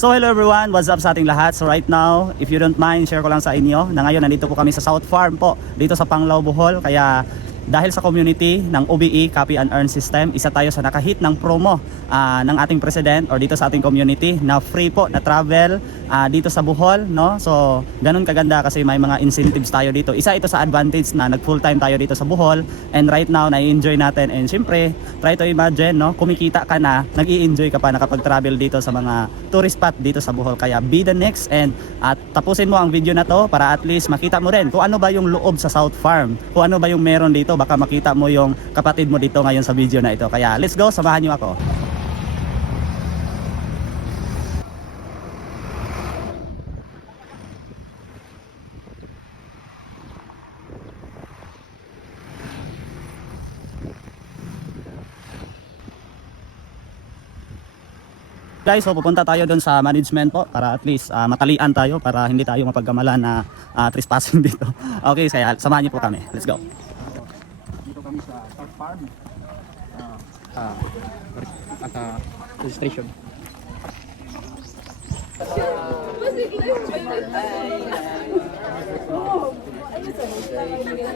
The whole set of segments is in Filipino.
So hello everyone, what's up sa ating lahat? So right now, if you don't mind, share ko lang sa inyo na ngayon nandito po kami sa South Farm po, dito sa Panglao, Bohol. Kaya dahil sa community ng OBE, Copy and Earn System, isa tayo sa nakahit ng promo ng ating president or dito sa ating community na free po na travel dito sa Bohol, no? So ganun kaganda kasi may mga incentives tayo dito. Isa ito sa advantage na nag full time tayo dito sa Bohol, and right now na-enjoy natin, and syempre try to imagine, no? Kumikita ka na, nag-i-enjoy ka pa nakapag-travel dito sa mga tourist spot dito sa Bohol. Kaya be the next, and tapusin mo ang video na to para at least makita mo rin kung ano ba yung loob sa South Farm, kung ano ba yung meron dito. Baka makita mo yung kapatid mo dito ngayon sa video na ito. Kaya let's go, samahan niyo ako. Guys, so pupunta tayo doon sa management po para at least matalian tayo para hindi tayo mapagkamalan na trespassing dito. Okay, kaya samahan niyo po kami. Let's go. Dito kami sa South Farm at registration.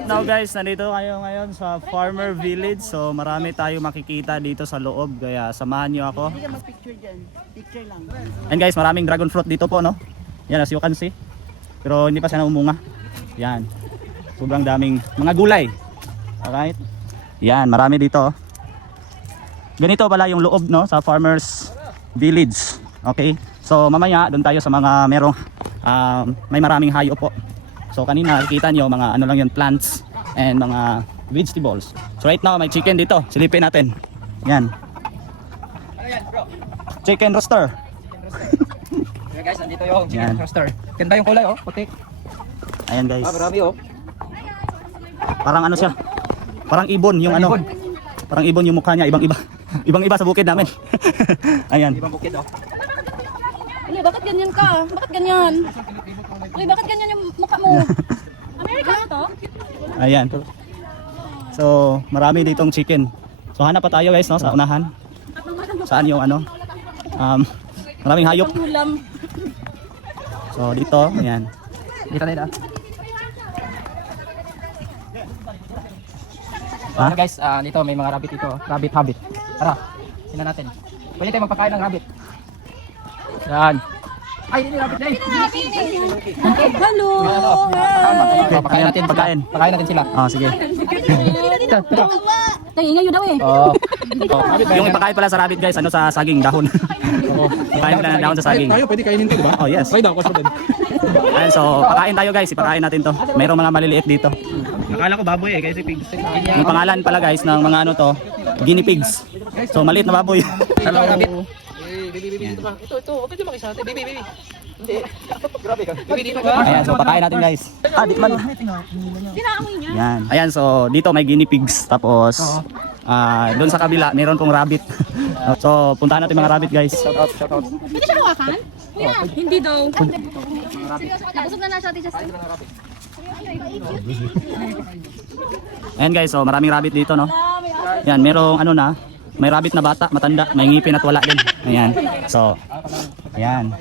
Now guys, nandito kayo ngayon sa Farmer Village. So marami tayo makikita dito sa loob, kaya samahan niyo ako. Hindi ka mag-picture dyan. Picture lang. And guys, maraming dragon fruit dito po, no? Yan, as you can see. Pero hindi pa siya naumunga. Yan. Sobrang daming mga gulay. Alright. Yan, marami dito. Ganito pala yung loob, no, sa Farmers Village. Okay. So mamaya doon tayo sa mga merong may maraming hayop po. So kanina nakikita nyo mga ano lang yun, plants and mga vegetables. So right now may chicken dito. Silipin natin. Yan. Ano yan, bro? Chicken roaster. Kaya guys, andito yung chicken Yan. roaster. Ganda yung kulay, oh, puti. Ayan guys. Marami, oh. Parang ano siya? Parang ibon yung ano. Ibon. Parang ibon yung mukha niya, ibang-iba. Ibang-iba sa bukid namin. Ayan. Ibang bukid, oh. Ali, bakit ganyan ka? Bakit ganyan? Ali, bakit ganyan yung mukha mo? American to? Ayan. So, marami ditong chicken. So, hanap pa tayo guys, no, sa unahan. Saan yung ano? Maraming hayop. Ulam. So, dito, ayan. Dito, dito. Ha? So guys, dito may mga rabbit dito. Rabbit habit. Tara, tingnan natin. Pwede tayo magpakain ng rabbit. Yan. Ay, hindi rabbit na eh. Hello! Pakain natin, Pagkain. Pakain natin sila. Oh, sige. Tara. Tingin ngayon daw eh. Oh. Yung ipakain pala sa rabbit guys, ano, sa saging, dahon. Pakain nila ng dahon sa saging. Tayo pwede kainin ito, di ba? Oh, yes. Try daw, kasi din. Ayan, so pakain tayo guys, ipakain natin to. Mayroong mga maliliit dito. Akala ko baboy eh, kasi pigs. Yung pangalan pala guys ng mga ano to, guinea pigs. So maliit na baboy. Hello, rabbit. Ito, okay din makisa. Baby. Hindi. Grabe ka. Baby, dito ka. Ayan, so pakain natin guys. Di man. Dinaamoy niya. Yan. Ayan, so dito may guinea pigs. Tapos doon sa kabila meron pong rabbit. So puntahan natin mga rabbit guys. Shout out, shout out. Pwede siya hawakan? Kuya, hindi daw. Nabusog na siya, Ate Justin. Ayan guys, so maraming rabbit dito, no. Yan, merong ano na, may rabbit na bata, matanda, may ngipin at wala din. Ayan. So, ayan.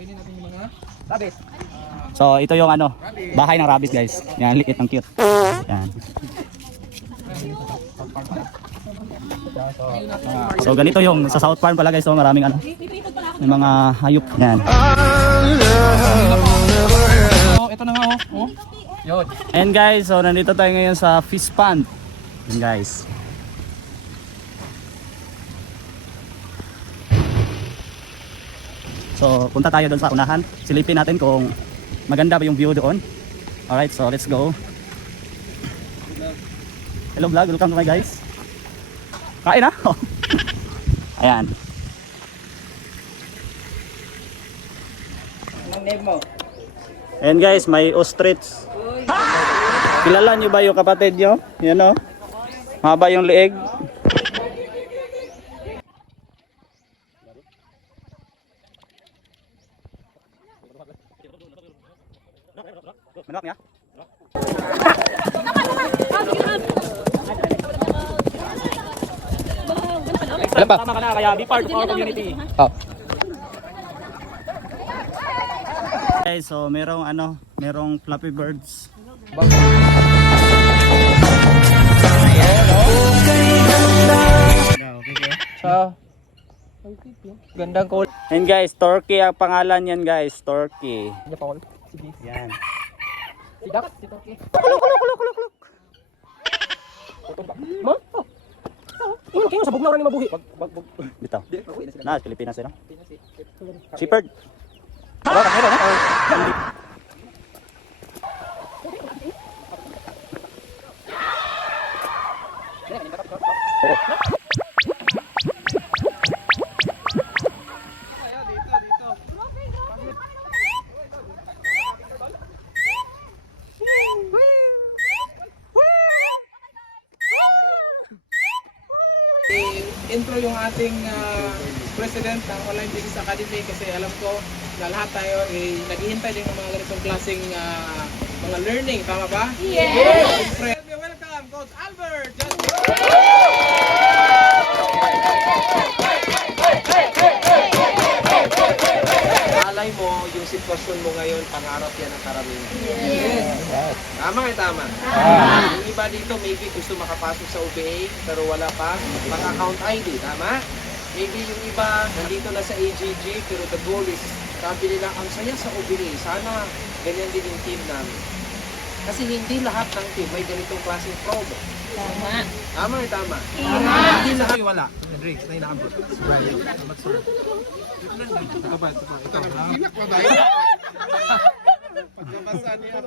Rabbit. So ito yung ano, bahay ng rabbit guys. Yan, liit ng cute. Yan. So ganito yung sa South Farm pala guys, so maraming ano, may mga hayop. Yan. Oh, ito na nga, oh. Yun. And guys, so nandito tayo ngayon sa fish pond. Yan guys. So punta tayo doon sa unahan. Silipin natin kung maganda ba yung view doon. Alright, so let's go. Hello vlog, welcome to my guys. Kain na? Ayan. Anong name mo? And guys, may ostrich. Kilala nyo ba yung kapatid nyo? Yan o. Mahaba yung leeg. Manok niya? Alam pa? Tama ka na, kaya be part of our community. Oh. guys, so merong Flappy Birds. Sa gandang call. And guys, Turkey ang pangalan yan guys, Turkey. Niya pa call. Sige. Yan. Si Dax, si Turkey. Ma? Ino kayo sa bugnaw ra ni mabuhi. Bitaw. Na, Pilipinas yun. Si Shepherd. Intro yung ating president ng Online Business Academy kasi alam ko na lahat tayo ay naghihintay din ng mga ganitong klaseng mga learning, tama ba? Yes! Welcome, Coach Albert! Alay mo yung sitwasyon mo ngayon, pangarap yan ang karamihan. Yes! Tama nga, tama. Yung iba dito maybe gusto makapasok sa OBA pero wala pa account ID, tama? Maybe yung iba nandito na sa AGG pero the goal is sabi nila ang saya sa OBA, sana ganyan din yung team namin. Kasi hindi lahat ng team may ganitong klaseng problem. Tama. Tama nga, tama. Hindi lahat wala. Drinks na inaabot. Magsulat. Ito ba? Ito ba? Pagkabasa niya.